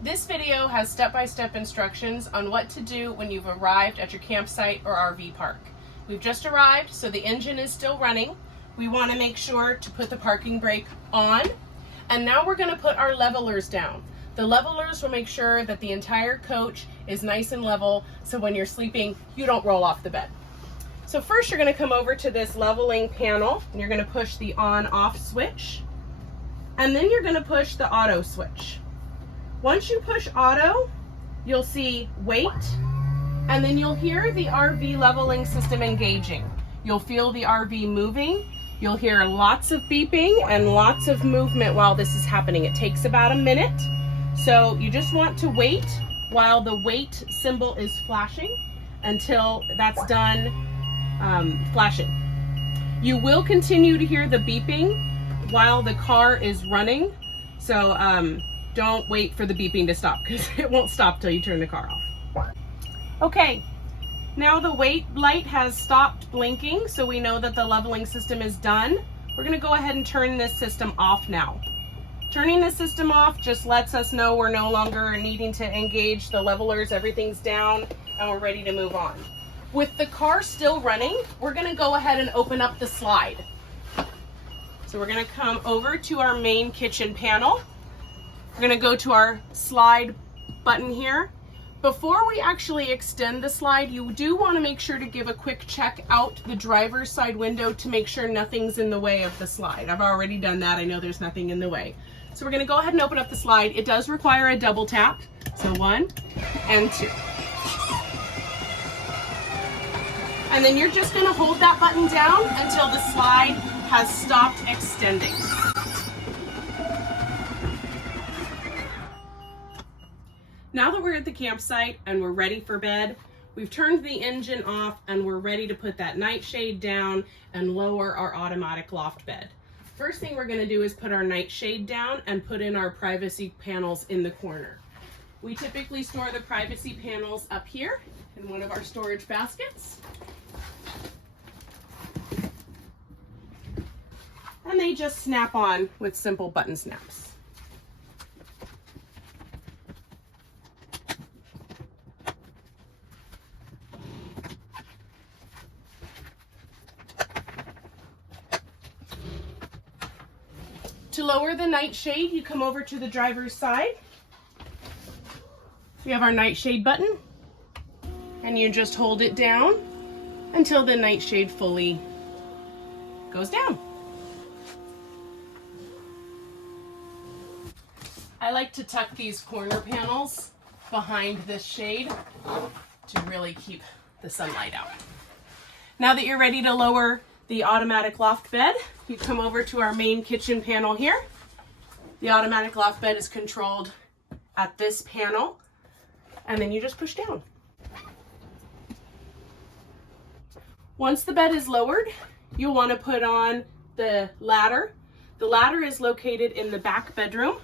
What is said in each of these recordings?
This video has step-by-step instructions on what to do when you've arrived at your campsite or RV park. We've just arrived, so the engine is still running. We want to make sure to put the parking brake on. And now we're going to put our levelers down. The levelers will make sure that the entire coach is nice and level, so when you're sleeping, you don't roll off the bed. So first you're going to come over to this leveling panel, and you're going to push the on-off switch. And then you're going to push the auto switch. Once you push auto, you'll see wait, and then you'll hear the RV leveling system engaging. You'll feel the RV moving. You'll hear lots of beeping and lots of movement while this is happening. It takes about a minute. So you just want to wait while the wait symbol is flashing until that's done flashing. You will continue to hear the beeping while the car is running. So don't wait for the beeping to stop, because it won't stop till you turn the car off. Okay, now the wait light has stopped blinking, so we know that the leveling system is done. We're going to go ahead and turn this system off now. Turning the system off just lets us know we're no longer needing to engage the levelers. Everything's down and we're ready to move on. With the car still running, we're going to go ahead and open up the slide. So we're going to come over to our main kitchen panel. We're going to go to our slide button here. Before we actually extend the slide, you do want to make sure to give a quick check out the driver's side window to make sure nothing's in the way of the slide. I've already done that. I know there's nothing in the way. So we're going to go ahead and open up the slide. It does require a double tap. So 1 and 2. And then you're just going to hold that button down until the slide has stopped extending. Now that we're at the campsite and we're ready for bed, we've turned the engine off and we're ready to put that nightshade down and lower our automatic loft bed. First thing we're going to do is put our nightshade down and put in our privacy panels in the corner. We typically store the privacy panels up here in one of our storage baskets. And they just snap on with simple button snaps. To lower the nightshade, you come over to the driver's side. We have our nightshade button, and you just hold it down until the nightshade fully goes down. I like to tuck these corner panels behind this shade to really keep the sunlight out. Now that you're ready to lower the automatic loft bed, you come over to our main kitchen panel here. The automatic loft bed is controlled at this panel, and then you just push down. Once the bed is lowered, you'll want to put on the ladder. The ladder is located in the back bedroom.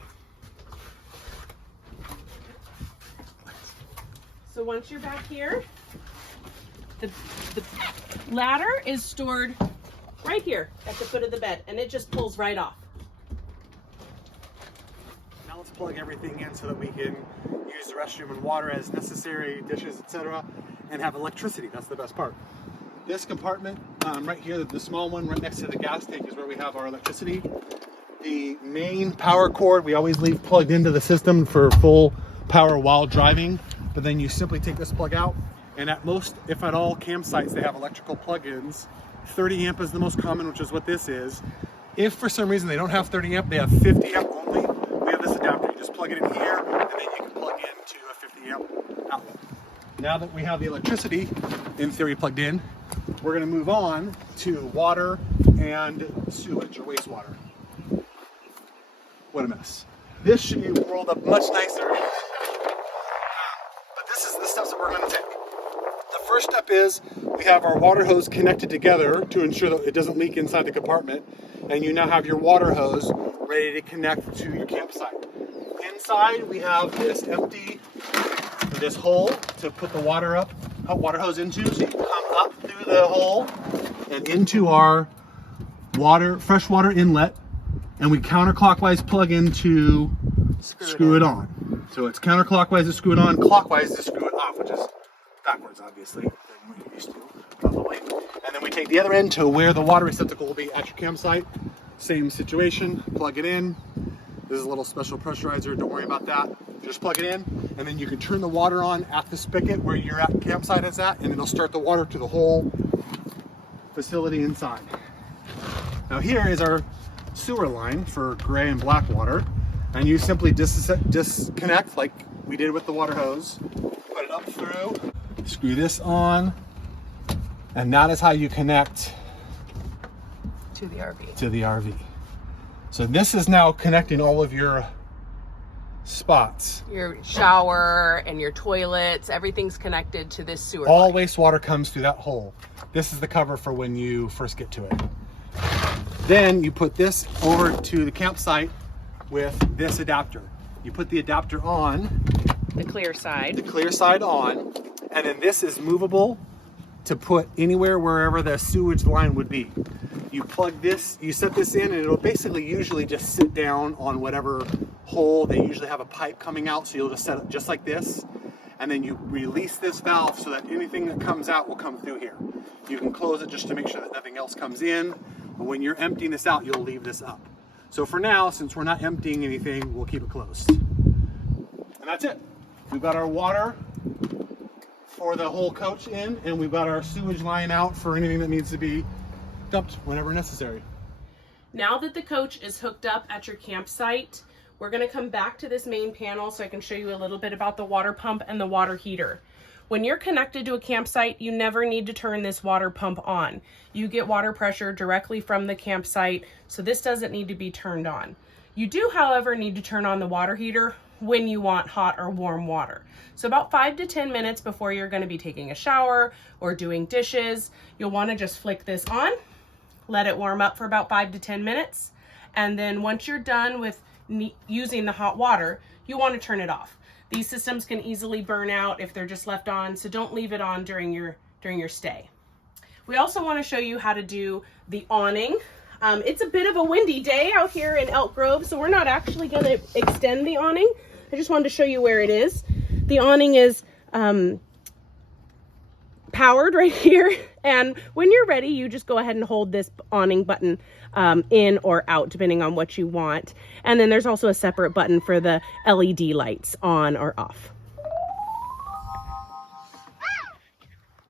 So once you're back here, the ladder is stored right here at the foot of the bed, and it just pulls right off. Now let's plug everything in so that we can use the restroom and water as necessary, dishes, etc., and have electricity. That's the best part. This compartment right here, the small one right next to the gas tank, is where we have our electricity. The main power cord we always leave plugged into the system for full power while driving, but then you simply take this plug out, and at most, if at all, campsites, they have electrical plug-ins. 30 amp is the most common, which is what this is. If for some reason they don't have 30 amp, they have 50 amp only, we have this adapter. You just plug it in here, and then you can plug into a 50 amp outlet. Now that we have the electricity, in theory, plugged in, we're going to move on to water and sewage or wastewater. What a mess. This should be rolled up much nicer. But this is the steps that we're going to take. The first step is we have our water hose connected together to ensure that it doesn't leak inside the compartment, and you now have your water hose ready to connect to your campsite. Inside we have this hole to put the water water hose into, so you can come up through the hole and into our freshwater inlet, and we counterclockwise plug into, screw it on. So it's counterclockwise to screw it on, clockwise to screw it off, which is backwards, obviously, than what you're used to, probably. And then we take the other end to where the water receptacle will be at your campsite. Same situation, plug it in. This is a little special pressurizer, don't worry about that. Just plug it in, and then you can turn the water on at the spigot where your campsite is at, and it'll start the water to the whole facility inside. Now here is our sewer line for gray and black water, and you simply disconnect like we did with the water hose, put it up through, screw this on, and that is how you connect To the RV. to the RV. So this is now connecting all of your spots. Your shower and your toilets, everything's connected to this sewer All line. wastewater comes through that hole. This is the cover for when you first get to it. Then you put this over to the campsite with this adapter. You put the adapter on, The clear side. the clear side on, and then this is movable to put anywhere wherever the sewage line would be. You plug this, you set this in, and it'll basically usually just sit down on whatever hole. They usually have a pipe coming out, so you'll just set it just like this, and then you release this valve so that anything that comes out will come through here. You can close it just to make sure that nothing else comes in, but when you're emptying this out, you'll leave this up. So for now, since we're not emptying anything, we'll keep it closed. And that's it. We've got our water for the whole coach in, and we've got our sewage line out for anything that needs to be dumped whenever necessary. Now that the coach is hooked up at your campsite, we're going to come back to this main panel so I can show you a little bit about the water pump and the water heater. When you're connected to a campsite, you never need to turn this water pump on. You get water pressure directly from the campsite, so this doesn't need to be turned on. You do, however, need to turn on the water heater when you want hot or warm water. So about 5 to 10 minutes before you're going to be taking a shower or doing dishes, you'll want to just flick this on, let it warm up for about 5 to 10 minutes, and then once you're done with using the hot water, you want to turn it off. These systems can easily burn out if they're just left on, so don't leave it on during your stay. We also want to show you how to do the awning. It's a bit of a windy day out here in Elk Grove, so we're not actually going to extend the awning. I just wanted to show you where it is. The awning is powered right here, and when you're ready, you just go ahead and hold this awning button in or out, depending on what you want. And then there's also a separate button for the LED lights on or off.